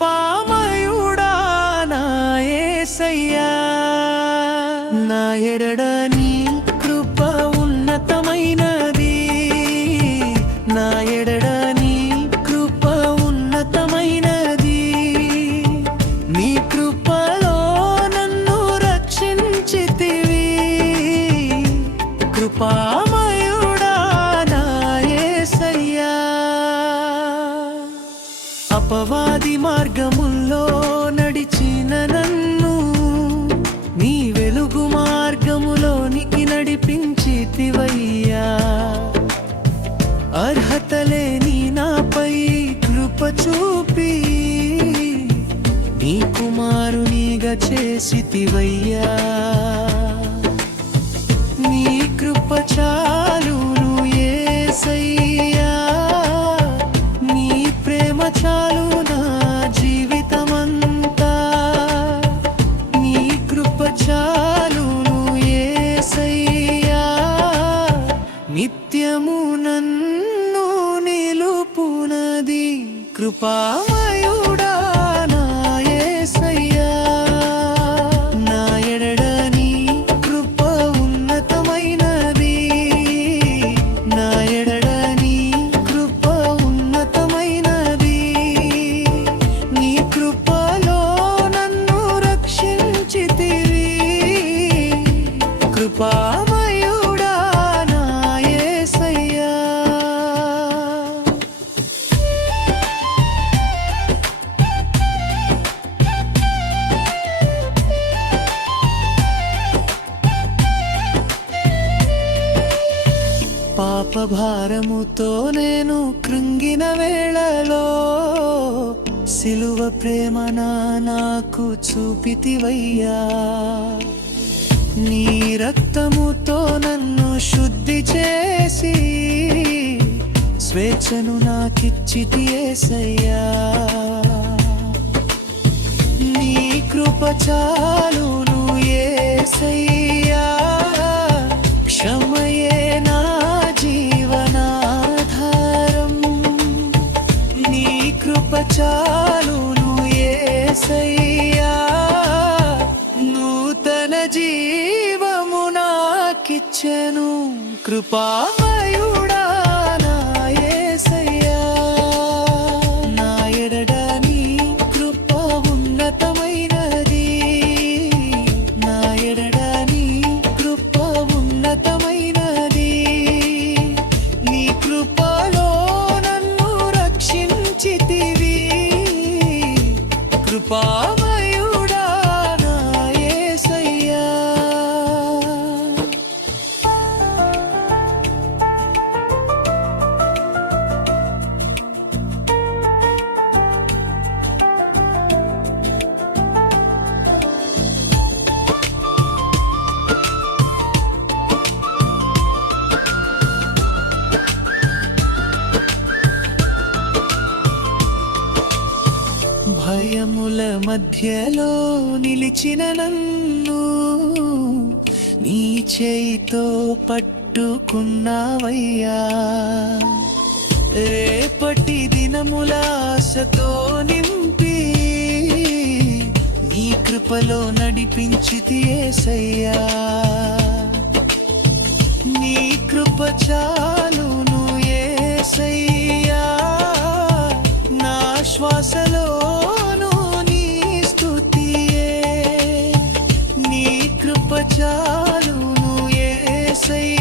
కృపామయుడా నా యేసయ్యా నా ఎడడ నీ కృప ఉన్నతమైనది నా ఎడడ అర్హత లేని నాపై కృప చూపి నీ కుమారునిగా చేసితివయ్యా. నీ కృప చాలును ఏసయ్యా. నీ ప్రేమ చాలు నా జీవితమంతా. నీ కృప చాలును ఏసయ్యా. నిత్యము నన్ను కృపా భారముతో నేను కృంగిన వేళలో సిలువ ప్రేమన నాకు చూపితివయ్యా. నీ రక్తముతో నన్ను శుద్ధి చేసి స్వేచ్ఛను నాకిచ్చితి యేసయ్యా నీ కృప చాలును యేసయ్యా నాకిచ్చెను కృపా భయముల మధ్యలో నిలిచిన నన్ను నీ చేయితో పట్టుకున్నావయ్యా. రేపటి దినముల ఆశతో నింపి నీ కృపలో నడిపించితి యేసయ్యా నీ కృప చాలును ఏసయ్యా. నా శ్వాసలో చాలును యేసయ్యా